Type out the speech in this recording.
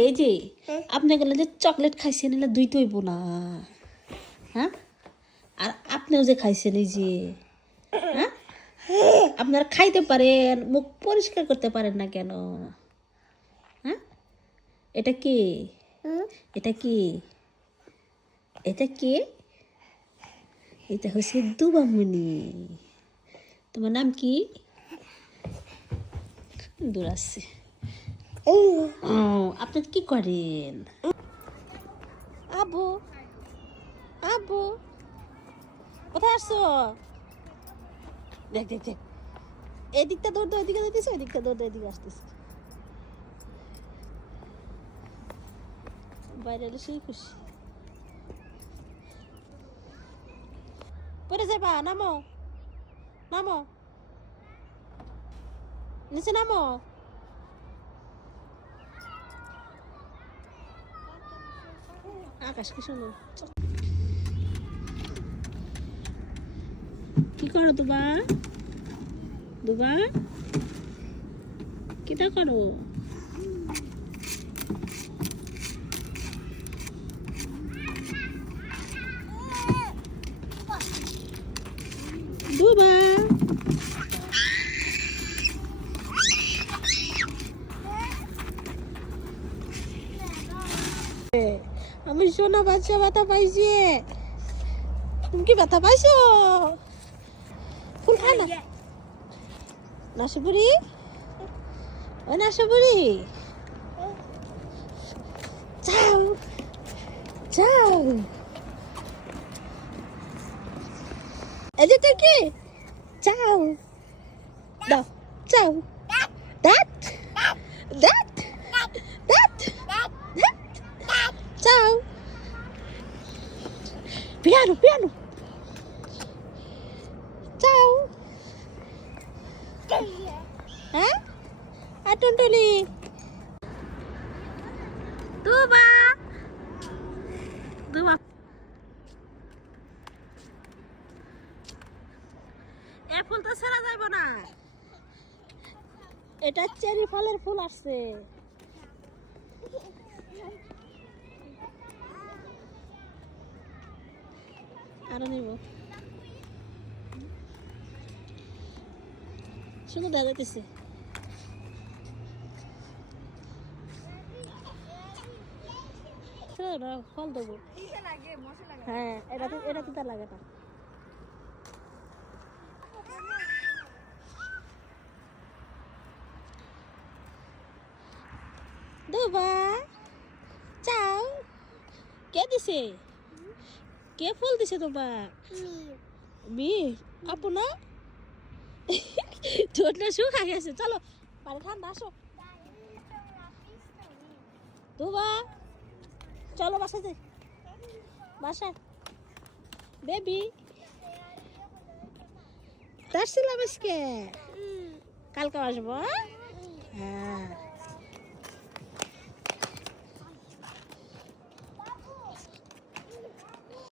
এই যে আপনি গেলে যে চকলেট খাইছেন এলে দুই তৈব না, হ্যাঁ? আর আপনিও যে খাইছেন এই যে, হ্যাঁ, আপনারা খাইতে পারেন, মুখ পরিষ্কার করতে পারেন না কেন? হ্যাঁ, এটা কি? এটা কি? এটা কি? এটা হচ্ছে দুবামণি। তোমার নাম কি? দূর আসছে। আপনি কি করেন? আবু, আবু, কোথায় আসছো? দেখ দেখ দেখ, এদিকটা দৌড় দাও, এদিকে দিতেছো, এদিকটা দৌড় দাও, এদিকে আসতেছে। বাইরে এলে সেই খুশি। পরে যাবা, নামো নামো, নিচে নামো। আকাশ কি সুন্দর। কি করো দুবা? দুবা কিটা করো? দুবা আমি সোনা বাচ্চা ব্যথা পাইছি। তুমি কি ব্যথা পাইছো? ফুল খায় না? নাশিপুরি, ও নাশিপুরি, যাও যাও। এই যে তুই কি? যাও দাও, যাও। দাঁত দাঁত দাঁত দাঁত, যাও। পিয়ানো পিয়ানো, যাও। হ্যাঁ, আর টুনটুনি, দুবা দুবা। এ ফুল তো ছেড়া যাইব না, এটা চেরি ফলের ফুল আসছে। আরো নিব, শুধু দেখা যাইতেছে। ফল দেবো, হ্যাঁ, এটা তো লাগে না। দুবা চাও, কে দিছে? কে ফুল দিছে তোমার? মি আপু না? ঠোঁটটা শুকা গেছে। চলো বাড়ি ঠান্ডা, আসো। দুবা চলো বাসায় যাই, বাসায়। বেবি আসছিলাম আজকে, কালকে আসবো। হ্যাঁ।